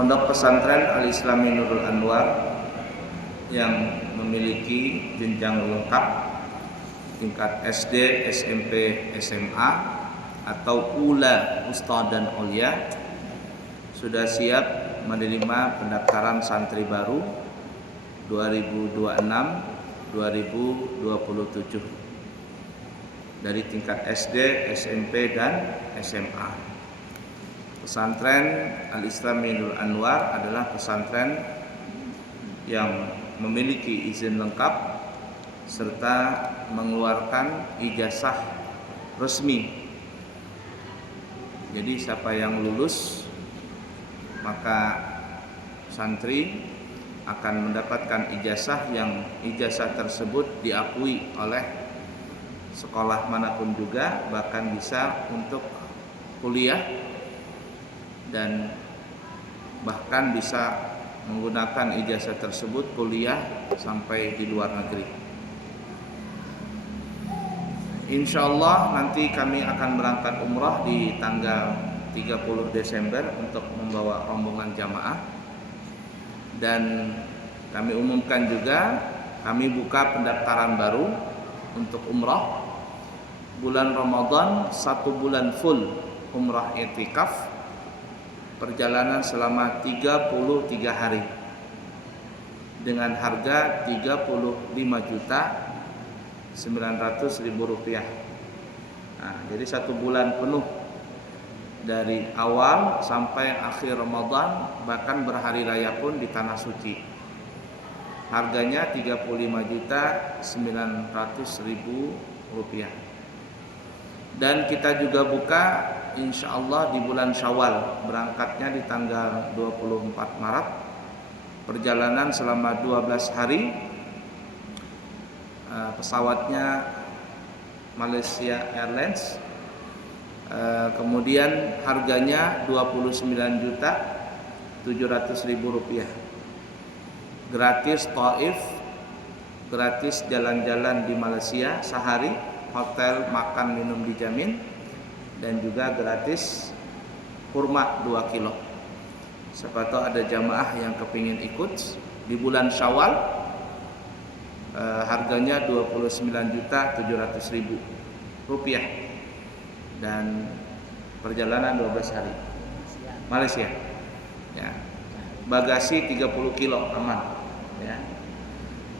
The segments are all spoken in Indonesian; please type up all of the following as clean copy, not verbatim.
Pondok Pesantren Al-Islami Nurul Anwar yang memiliki jenjang lengkap tingkat SD, SMP, SMA atau ula ustadz dan aulia sudah siap menerima pendaftaran santri baru 2026-2027 dari tingkat SD, SMP, dan SMA. Pesantren Al-Islami Nurul Anwar adalah pesantren yang memiliki izin lengkap serta mengeluarkan ijazah resmi. Jadi siapa yang lulus maka santri akan mendapatkan ijazah yang ijazah tersebut diakui oleh sekolah manapun juga, bahkan bisa untuk kuliah dan bahkan bisa menggunakan ijazah tersebut kuliah sampai di luar negeri. Insyaallah nanti kami akan berangkat umrah di tanggal 30 Desember untuk membawa rombongan jamaah. Dan kami umumkan juga kami buka pendaftaran baru untuk umrah bulan Ramadan, 1 bulan full umrah i'tikaf, perjalanan selama 33 hari dengan harga 35.900.000 rupiah. Nah, jadi 1 bulan penuh dari awal sampai akhir Ramadan, bahkan berhari raya pun di tanah suci. Harganya 35.900.000 rupiah. Dan kita juga buka insyaallah di bulan Syawal, berangkatnya di tanggal 24 Maret, perjalanan selama 12 hari, pesawatnya Malaysia Airlines, kemudian harganya 29.700.000 rupiah, gratis Taif, gratis jalan-jalan di Malaysia sehari, hotel, makan, minum dijamin, dan juga gratis kurma 2 kilo. Siapa tahu ada jamaah yang kepingin ikut di bulan Syawal, harganya 29.700.000 rupiah dan perjalanan 12 hari Malaysia. Ya. Bagasi 30 kilo aman. Ya.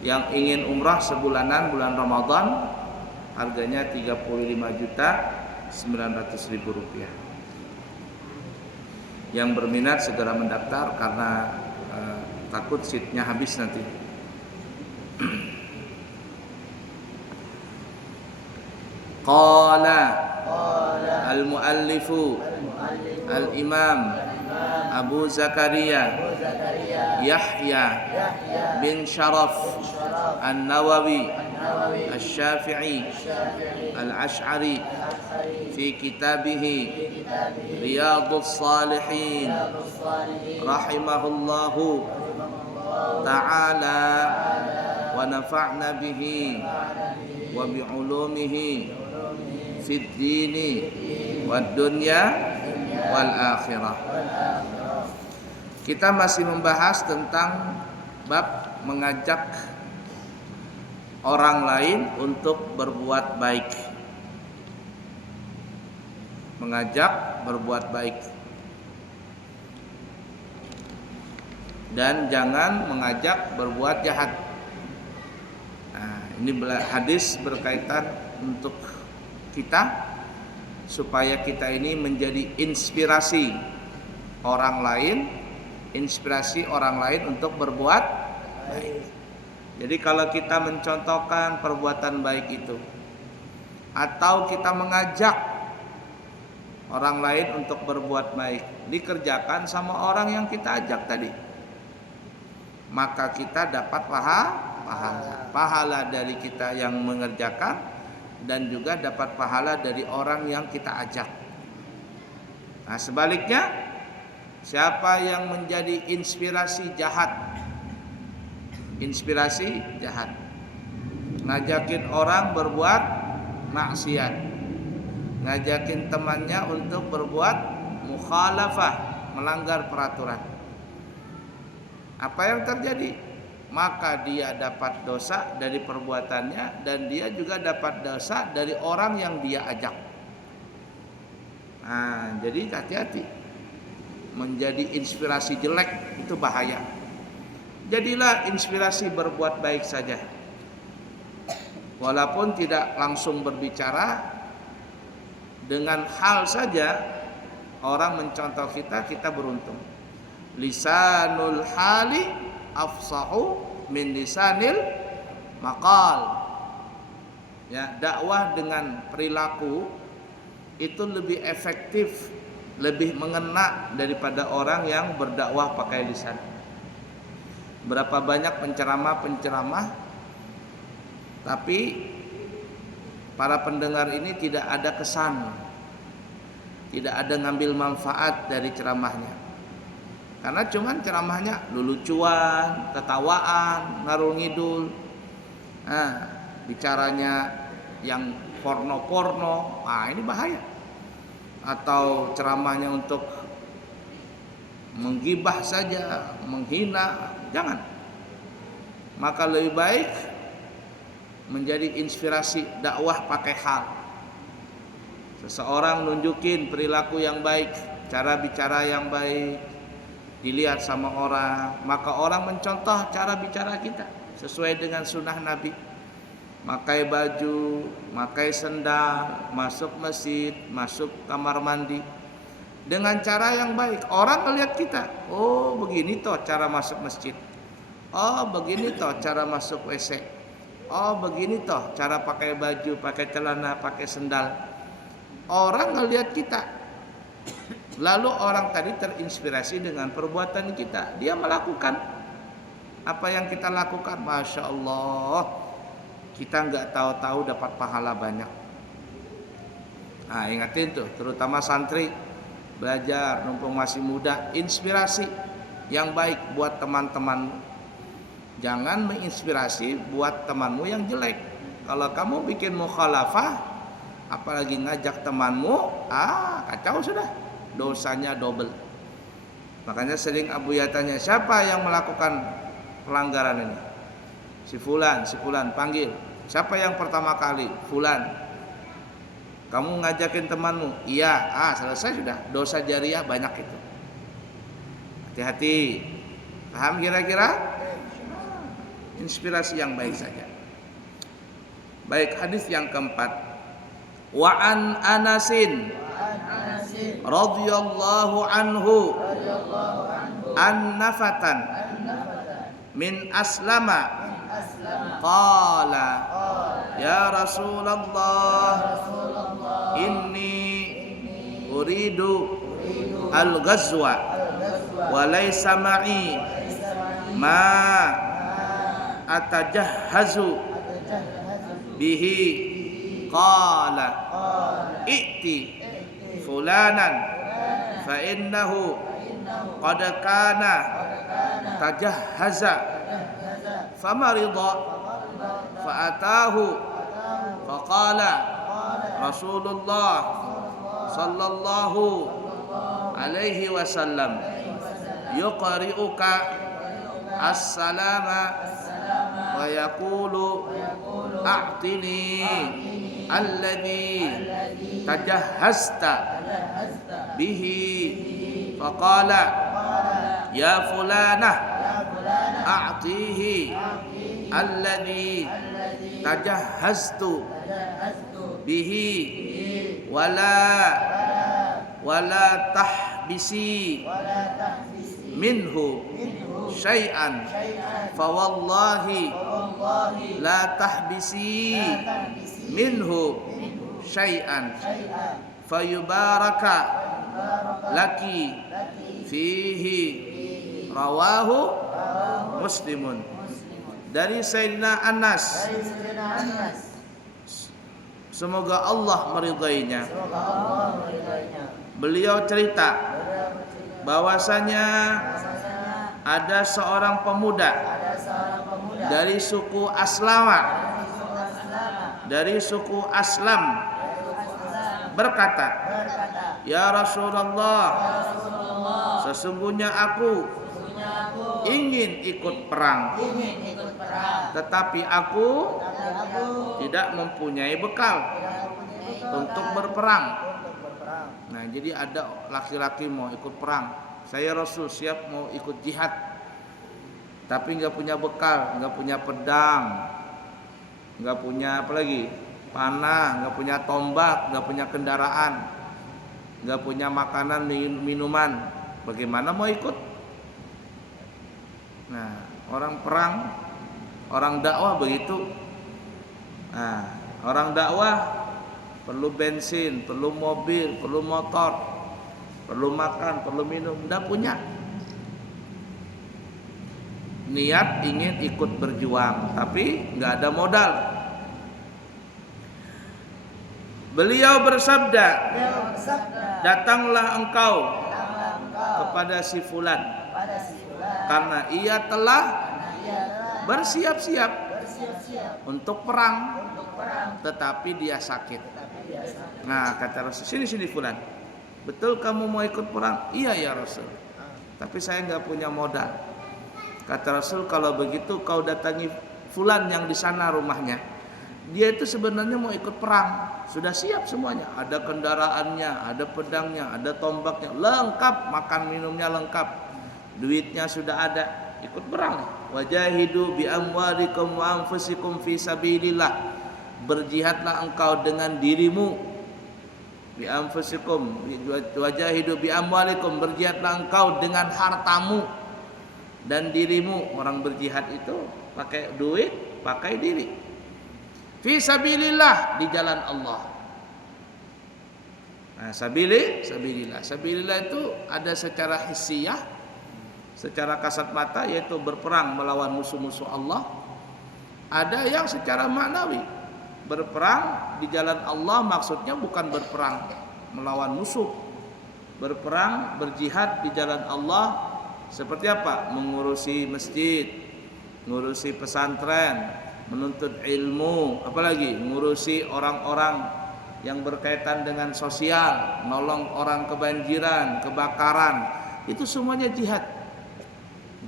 Yang ingin umrah sebulanan bulan Ramadan, harganya 35.900.000 rupiah. Yang berminat segera mendaftar karena takut seatnya habis nanti. Qala al-muallifu al-imam Abu Zakaria Yahya bin Sharaf An-Nawawi Asy-Syafi'i Al-Asy'ari fi kitabih Riyadhus Shalihin rahimahullahu ta'ala wa nafa'na bihi wa bi'ulumihi fid dini wad dunya wal akhirah. Kita masih membahas tentang bab mengajak orang lain untuk berbuat baik. Mengajak berbuat baik. Dan jangan mengajak berbuat jahat. Nah, ini hadis berkaitan untuk kita supaya kita ini menjadi inspirasi orang lain untuk berbuat baik. Jadi kalau kita mencontohkan perbuatan baik itu, atau kita mengajak orang lain untuk berbuat baik, dikerjakan sama orang yang kita ajak tadi, maka kita dapat pahala dari kita yang mengerjakan, dan juga dapat pahala dari orang yang kita ajak. Nah, sebaliknya, siapa yang menjadi inspirasi jahat, ngajakin orang berbuat maksiat, ngajakin temannya untuk berbuat mukhalafah, melanggar peraturan, Apa yang terjadi? Maka dia dapat dosa dari perbuatannya dan dia juga dapat dosa dari orang yang dia ajak. Nah, jadi hati-hati. Menjadi inspirasi jelek itu bahaya. Jadilah inspirasi berbuat baik saja. Walaupun tidak langsung berbicara, dengan hal saja orang mencontoh kita, kita beruntung. Lisanul hali afsahu min lisanil maqal. Ya, dakwah dengan perilaku itu lebih efektif, lebih mengena daripada orang yang berdakwah pakai lisan. Berapa banyak penceramah tapi para pendengar ini tidak ada kesan, tidak ada ngambil manfaat dari ceramahnya. Karena cuman ceramahnya lelucuan, ketawaan, ngarul ngidul. Nah, bicaranya yang porno-porno, ini bahaya. Atau ceramahnya untuk menggibah saja, menghina, jangan. Maka lebih baik menjadi inspirasi dakwah pakai hal. Seseorang nunjukin perilaku yang baik, cara bicara yang baik, dilihat sama orang, maka orang mencontoh cara bicara kita sesuai dengan sunnah Nabi. Pakai baju, pakai sendal, masuk masjid, masuk kamar mandi dengan cara yang baik. Orang melihat kita, oh begini toh cara masuk masjid, oh begini toh cara masuk WC, oh begini toh cara pakai baju, pakai celana, pakai sendal. Orang ngelihat kita, lalu orang tadi terinspirasi dengan perbuatan kita. Dia melakukan apa yang kita lakukan. Masya Allah, kita nggak tahu-tahu dapat pahala banyak. Nah, ingatin tuh, terutama santri belajar mumpung masih muda, inspirasi yang baik buat teman-teman. Jangan menginspirasi buat temanmu yang jelek. Kalau kamu bikin mukhalafah, apalagi ngajak temanmu, kacau sudah, dosanya double. Makanya sering Abu Ya tanya, siapa yang melakukan pelanggaran ini? Si fulan panggil. Siapa yang pertama kali? Fulan. Kamu ngajakin temanmu? Iya. Selesai sudah. Dosa jariah banyak itu. Hati-hati. Paham kira-kira? Inspirasi yang baik saja. Baik, hadis yang keempat. Wa an Anasin radhiyallahu anhu an-nafatan min aslama qala ya Rasulullah inni uridu al-ghazwa wa laysa ma'i ma atajahhazu bihi qala i'ti fulanan fa innahu qad kana tajahhaza famarida fa atahu fa qala Rasulullah sallallahu alaihi wasallam yuqri'uka as-salama wa yaqulu a'tini alladhi tajahhazta bihi faqala ya fulanah a'tihi alladhi tajahhaztu bihi wala tahbisi minhu syai'an fa wallahi la tahbisi minhu syai'an fayubaraka laki fihi rawahu Muslimun. Dari Sayyidina Anas, semoga Allah meridainya, beliau cerita bahwasanya ada seorang pemuda dari suku Aslam berkata, ya Rasulullah, sesungguhnya aku ingin ikut perang, tetapi aku tidak mempunyai bekal untuk berperang. Nah, jadi ada laki-laki mau ikut perang, saya Rasul siap mau ikut jihad, tapi nggak punya bekal, nggak punya pedang, nggak punya apa lagi, panah, nggak punya tombak, nggak punya kendaraan, nggak punya makanan minuman, bagaimana mau ikut? Nah, orang perang, orang dakwah begitu. Nah, orang dakwah perlu bensin, perlu mobil, perlu motor, perlu makan, perlu minum, nggak punya. Niat ingin ikut berjuang, tapi nggak ada modal. Beliau bersabda, datanglah engkau kepada si fulan, karena ia telah bersiap-siap untuk perang, tetapi dia sakit. Nah, kata Rasul, sini fulan, betul kamu mau ikut perang? Iya ya Rasul, tapi saya nggak punya modal. Kata Rasul, kalau begitu kau datangi fulan yang di sana rumahnya. Dia itu sebenarnya mau ikut perang, sudah siap semuanya, ada kendaraannya, ada pedangnya, ada tombaknya, lengkap, makan minumnya lengkap, duitnya sudah ada, ikut perang. Wajahidu bi amwalikum wa anfusikum fi sabilillah. Berjihadlah engkau dengan dirimu, bi anfusikum, wajahidu bi amwalikum, berjihadlah engkau dengan hartamu dan dirimu. Orang berjihad itu pakai duit, pakai diri. Fi sabilillah, di jalan Allah. Nah, sabilillah itu ada secara hissiyah, secara kasat mata, yaitu berperang melawan musuh-musuh Allah. Ada yang secara maknawi, berperang di jalan Allah maksudnya bukan berperang melawan musuh. Berperang, berjihad di jalan Allah seperti apa? Mengurusi masjid, mengurusi pesantren, menuntut ilmu, apalagi mengurusi orang-orang yang berkaitan dengan sosial, nolong orang kebanjiran, kebakaran, itu semuanya jihad.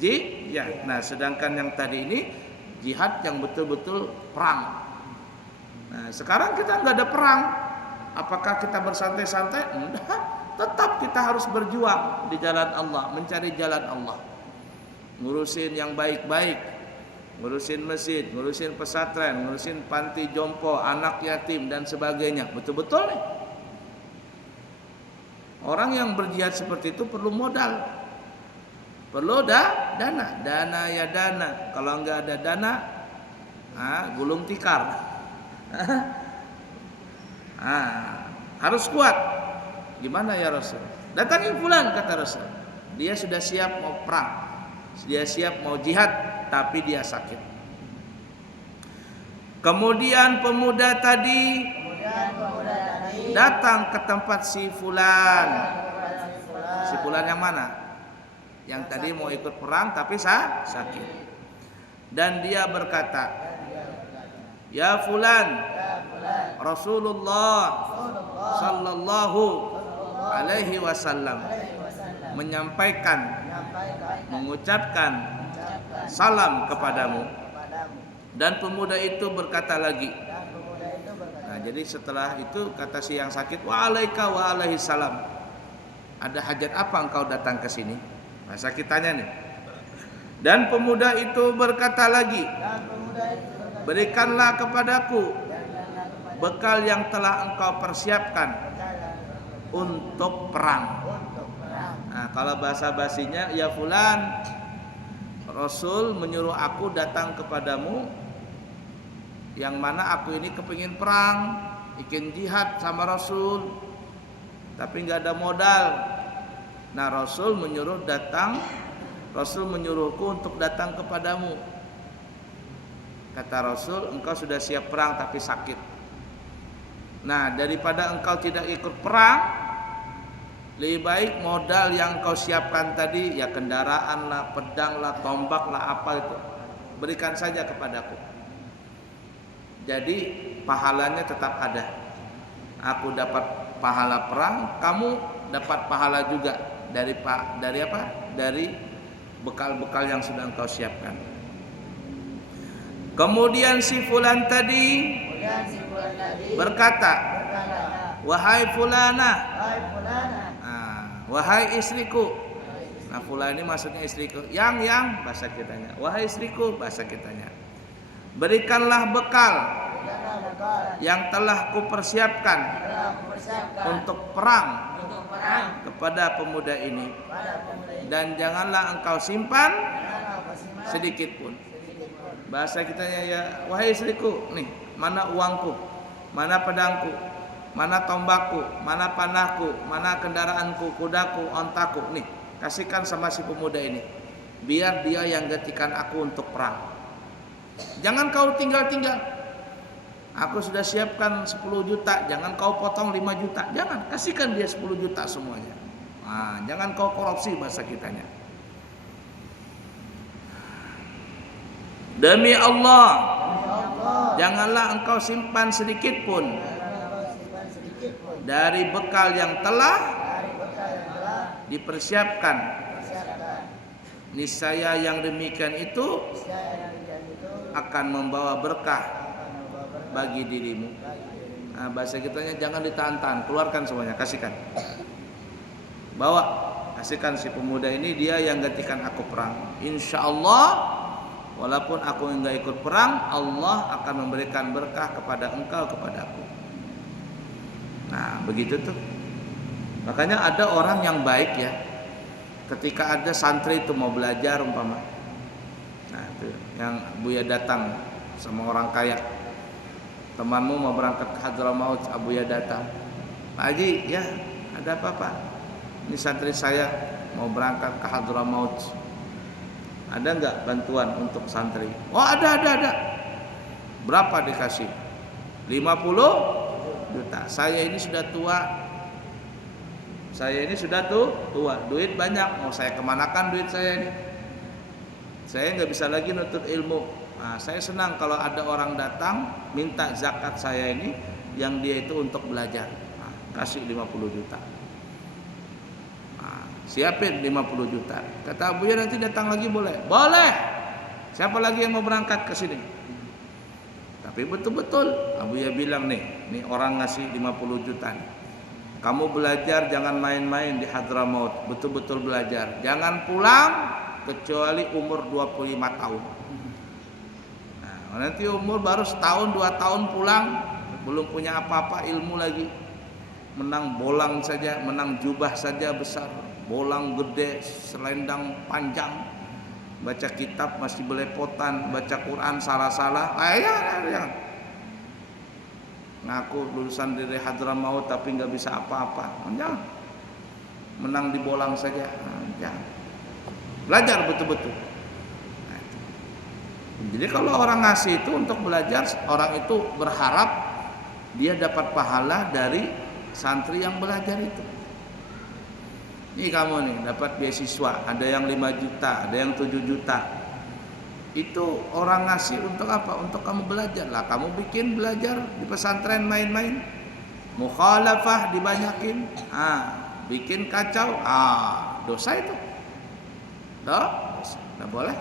Ya. Nah, sedangkan yang tadi ini jihad yang betul-betul perang. Nah, sekarang kita nggak ada perang, apakah kita bersantai-santai? Enggak. Tetap kita harus berjuang di jalan Allah, mencari jalan Allah, ngurusin yang baik-baik, ngurusin masjid, ngurusin pesantren, ngurusin panti jompo, anak yatim dan sebagainya. Betul-betul nih. Orang yang berjihad seperti itu perlu modal, perlu dana ya dana. Kalau nggak ada dana, gulung tikar. Harus kuat. Gimana ya Rasul? Datangin fulan, kata Rasul. Dia sudah siap mau perang, dia siap mau jihad, tapi dia sakit. Kemudian pemuda tadi datang ke tempat si fulan. Si fulan yang mana? Yang tadi mau ikut perang tapi sakit. Dan dia berkata, ya fulan, Rasulullah sallallahu alaihi wasallam mengucapkan salam kepadamu. Dan pemuda itu berkata lagi. Nah, jadi setelah itu kata si yang sakit, wa alaika wa alaihi salam. Ada hajat apa engkau datang ke sini? Nah, sakit tanya nih. Dan pemuda itu berkata lagi, berikanlah kepadaku bekal yang telah engkau persiapkan untuk perang. Nah, kalau bahasa basinya, ya fulan, Rasul menyuruh aku datang kepadamu, yang mana aku ini kepingin perang, ingin jihad sama Rasul, tapi nggak ada modal. Nah, Rasul menyuruhku untuk datang kepadamu. Kata Rasul, engkau sudah siap perang tapi sakit. Nah, daripada engkau tidak ikut perang, lebih baik modal yang kau siapkan tadi, ya kendaraan lah, pedang lah, tombak lah, apa itu, berikan saja kepadaku. Jadi pahalanya tetap ada. Aku dapat pahala perang, kamu dapat pahala juga dari apa? Dari bekal-bekal yang sudah engkau siapkan. Kemudian si fulan tadi berkata, wahai fulana, wahai istriku. Nah, fulan ini maksudnya istriku. Yang bahasa kitanya. Wahai istriku bahasa kitanya. Berikanlah bekal yang telah kupersiapkan untuk perang kepada pemuda ini, dan janganlah engkau simpan sedikit pun. Bahasa kitanya ya, wahai istriku, nih mana uangku, mana pedangku, mana tombakku, mana panahku, mana kendaraanku, kudaku, ontaku, nih kasihkan sama si pemuda ini, biar dia yang gantikan aku untuk perang. Jangan kau tinggal-tinggal. Aku sudah siapkan 10 juta, jangan kau potong 5 juta. Jangan, kasihkan dia 10 juta semuanya. Nah, jangan kau korupsi bahasa kitanya. Demi Allah, janganlah engkau simpan sedikit pun dari bekal yang telah dipersiapkan. Niscaya yang demikian itu akan membawa berkah bagi dirimu. Nah, bahasa kitanya jangan ditahan-tahan, keluarkan semuanya, kasihkan. Bawa, kasihkan si pemuda ini, dia yang gantikan aku perang. Insya Allah, walaupun aku enggak ikut perang, Allah akan memberikan berkah kepada engkau, kepadaku. Nah, begitu tuh. Makanya ada orang yang baik ya, ketika ada santri itu mau belajar umpama. Nah, itu yang Buya datang sama orang kaya. Temanmu mau berangkat ke Hadramaut, Abuya datang. Pak Haji, ya ada apa Pak? Ini santri saya mau berangkat ke Hadramaut. Ada nggak bantuan untuk santri? Oh ada. Berapa dikasih? 50 juta. Saya ini sudah tua. Tua. Duit banyak. Mau saya kemanakan duit saya ini? Saya nggak bisa lagi nuntut ilmu. Nah, saya senang kalau ada orang datang minta zakat saya ini yang dia itu untuk belajar. Nah, kasih 50 juta. Nah, siapin 50 juta. Kata Abuya, nanti datang lagi boleh? Boleh. Siapa lagi yang mau berangkat ke sini? Tapi betul-betul Abuya bilang nih orang ngasih 50 juta nih. Kamu belajar jangan main-main di Hadramaut, betul-betul belajar. Jangan pulang kecuali umur 25 tahun. Nanti umur baru setahun 2 tahun pulang, belum punya apa-apa ilmu lagi. Menang bolang saja, menang jubah saja besar, bolang gede, selendang panjang, baca kitab masih belepotan, baca Quran salah-salah. Ya. Ngaku lulusan dari Hadramaut tapi nggak bisa apa-apa. Jangan. Menang di bolang saja. Jangan. Belajar betul-betul. Jadi kalau orang ngasih itu untuk belajar, orang itu berharap dia dapat pahala dari santri yang belajar itu. Ini kamu nih dapat beasiswa, ada yang 5 juta, ada yang 7 juta. Itu orang ngasih untuk apa? Untuk kamu belajar lah. Kamu bikin belajar di pesantren main-main, mukhalafah dibanyakin, bikin kacau, dosa itu. Dosa, nggak boleh.